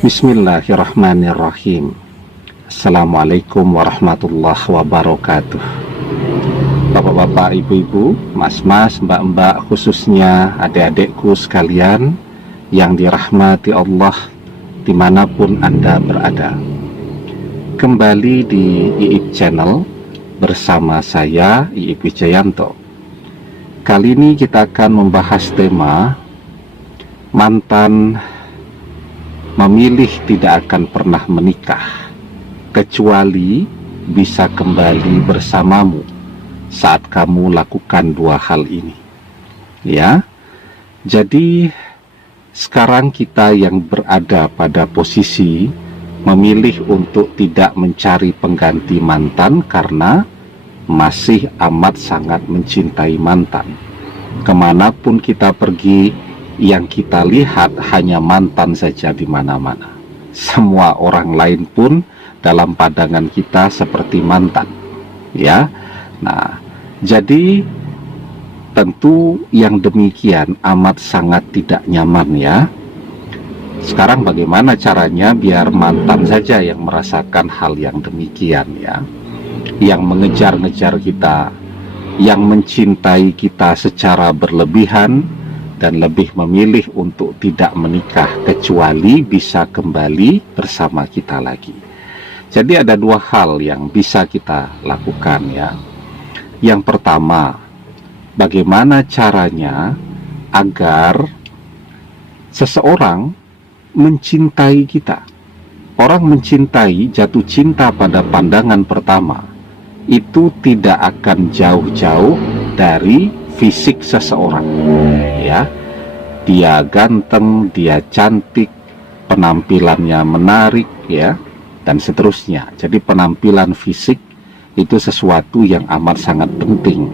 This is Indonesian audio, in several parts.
Bismillahirrahmanirrahim. Assalamualaikum warahmatullahi wabarakatuh. Bapak-bapak, ibu-ibu, mas-mas, mbak-mbak, khususnya adik-adikku sekalian yang dirahmati Allah dimanapun Anda berada. Kembali di IIP Channel bersama saya, IIP Wijayanto. Kali ini kita akan membahas tema mantan memilih tidak akan pernah menikah kecuali bisa kembali bersamamu saat kamu lakukan dua hal ini. Ya, jadi sekarang kita yang berada pada posisi memilih untuk tidak mencari pengganti mantan karena masih amat sangat mencintai mantan. Kemanapun kita pergi, yang kita lihat hanya mantan saja di mana-mana. Semua orang lain pun dalam pandangan kita seperti mantan. Ya, nah, jadi tentu yang demikian amat sangat tidak nyaman ya. Sekarang bagaimana caranya biar mantan saja yang merasakan hal yang demikian ya, yang mengejar-ngejar kita, yang mencintai kita secara berlebihan, dan lebih memilih untuk tidak menikah kecuali bisa kembali bersama kita lagi. Jadi ada dua hal yang bisa kita lakukan ya. Yang pertama, bagaimana caranya agar seseorang mencintai kita. Orang mencintai, jatuh cinta pada pandangan pertama itu tidak akan jauh-jauh dari fisik seseorang ya. Dia ganteng, dia cantik, penampilannya menarik ya, dan seterusnya. Jadi penampilan fisik itu sesuatu yang amat sangat penting.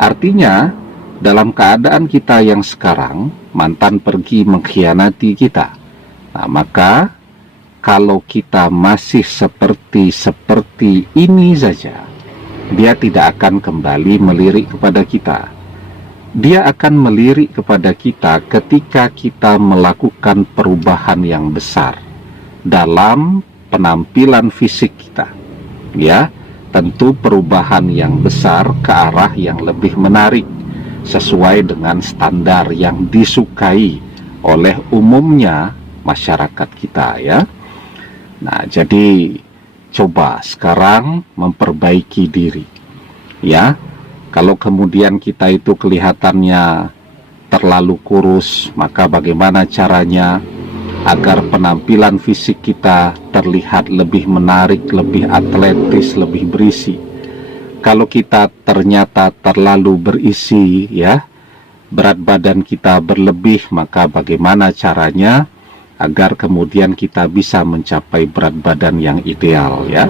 Artinya dalam keadaan kita yang sekarang, mantan pergi mengkhianati kita, nah maka kalau kita masih seperti ini saja, dia tidak akan kembali melirik kepada kita. Dia akan melirik kepada kita ketika kita melakukan perubahan yang besar dalam penampilan fisik kita. Ya, tentu perubahan yang besar ke arah yang lebih menarik sesuai dengan standar yang disukai oleh umumnya masyarakat kita ya. Nah, jadi coba sekarang memperbaiki diri ya. Kalau kemudian kita itu kelihatannya terlalu kurus, maka bagaimana caranya agar penampilan fisik kita terlihat lebih menarik, lebih atletis, lebih berisi. Kalau kita ternyata terlalu berisi ya, berat badan kita berlebih, maka bagaimana caranya agar kemudian kita bisa mencapai berat badan yang ideal ya.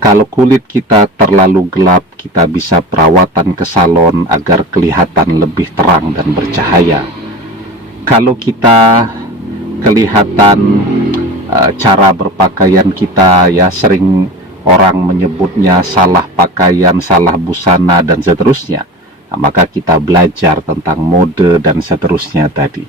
Kalau kulit kita terlalu gelap, kita bisa perawatan ke salon agar kelihatan lebih terang dan bercahaya. Kalau kita kelihatan cara berpakaian kita ya, sering orang menyebutnya salah pakaian, salah busana dan seterusnya, nah, maka kita belajar tentang mode dan seterusnya tadi.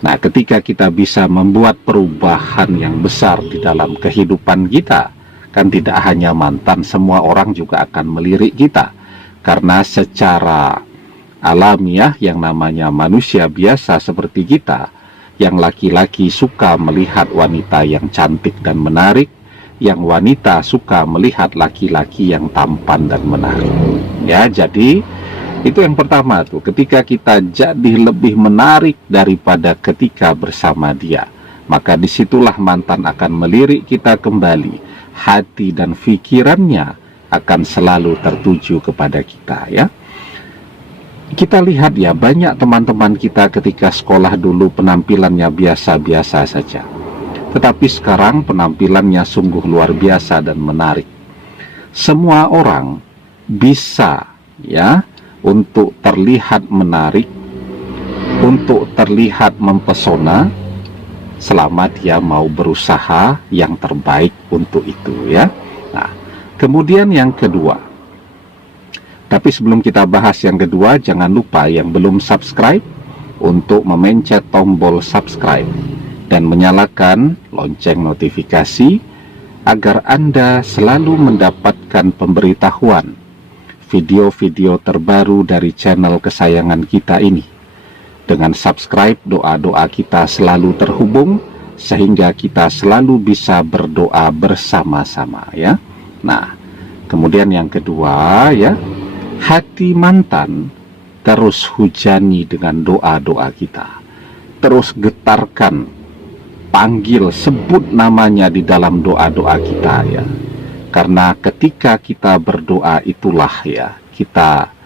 Nah, ketika kita bisa membuat perubahan yang besar di dalam kehidupan kita, kan tidak hanya mantan, semua orang juga akan melirik kita. Karena secara alamiah yang namanya manusia biasa seperti kita, yang laki-laki suka melihat wanita yang cantik dan menarik, yang wanita suka melihat laki-laki yang tampan dan menarik. Ya, jadi itu yang pertama tuh, ketika kita jadi lebih menarik daripada ketika bersama dia, maka disitulah mantan akan melirik kita kembali. Hati dan pikirannya akan selalu tertuju kepada kita ya. Kita lihat ya, banyak teman-teman kita ketika sekolah dulu penampilannya biasa-biasa saja, tetapi sekarang penampilannya sungguh luar biasa dan menarik. Semua orang bisa ya untuk terlihat menarik, untuk terlihat mempesona, selama dia mau berusaha yang terbaik untuk itu ya. Nah, kemudian yang kedua, tapi sebelum kita bahas yang kedua, jangan lupa yang belum subscribe untuk memencet tombol subscribe. dan menyalakan lonceng notifikasi agar Anda selalu mendapatkan pemberitahuan video-video terbaru dari channel kesayangan kita ini. Dengan subscribe, doa-doa kita selalu terhubung sehingga kita selalu bisa berdoa bersama-sama ya. Nah, kemudian yang kedua ya, hati mantan terus hujani dengan doa-doa kita. Terus getarkan, panggil, sebut namanya di dalam doa-doa kita ya. Karena ketika kita berdoa itulah ya, kita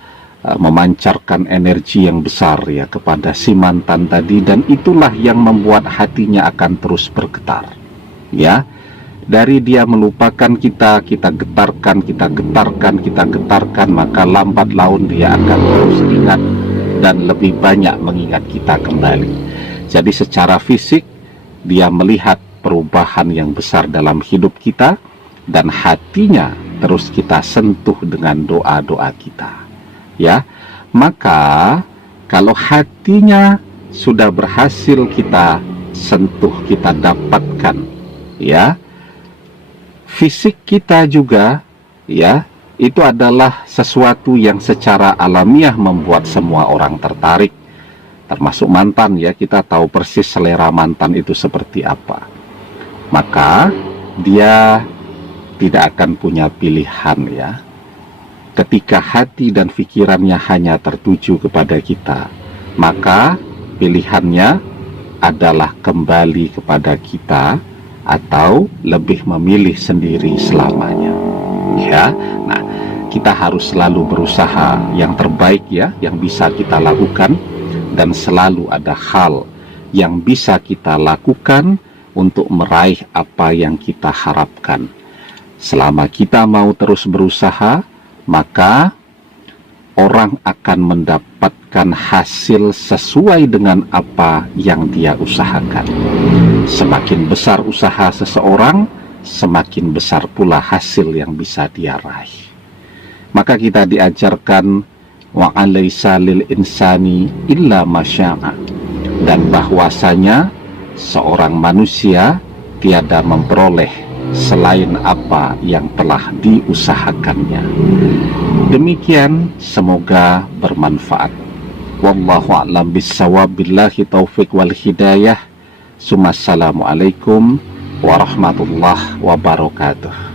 memancarkan energi yang besar ya kepada si mantan tadi, dan itulah yang membuat hatinya akan terus bergetar ya. Dari dia melupakan kita, kita getarkan, kita getarkan, kita getarkan, maka lambat laun dia akan terus ingat dan lebih banyak mengingat kita kembali. Jadi secara fisik dia melihat perubahan yang besar dalam hidup kita, dan hatinya terus kita sentuh dengan doa-doa kita ya. Maka kalau hatinya sudah berhasil kita sentuh, kita dapatkan ya, fisik kita juga ya, itu adalah sesuatu yang secara alamiah membuat semua orang tertarik, termasuk mantan ya. Kita tahu persis selera mantan itu seperti apa. Maka dia tidak akan punya pilihan ya. Ketika hati dan pikirannya hanya tertuju kepada kita, maka pilihannya adalah kembali kepada kita atau lebih memilih sendiri selamanya ya. Nah, kita harus selalu berusaha yang terbaik ya, yang bisa kita lakukan, dan selalu ada hal yang bisa kita lakukan untuk meraih apa yang kita harapkan. Selama kita mau terus berusaha, maka orang akan mendapatkan hasil sesuai dengan apa yang dia usahakan. Semakin besar usaha seseorang, semakin besar pula hasil yang bisa dia raih. Maka kita diajarkan wa alaysa lil insani illa masya'a, dan bahwasanya seorang manusia tiada memperoleh selain apa yang telah diusahakannya. Demikian, semoga bermanfaat. Wallahu a'lam bissawab, billahi taufiq wal hidayah. Assalamualaikum warahmatullahi wabarakatuh.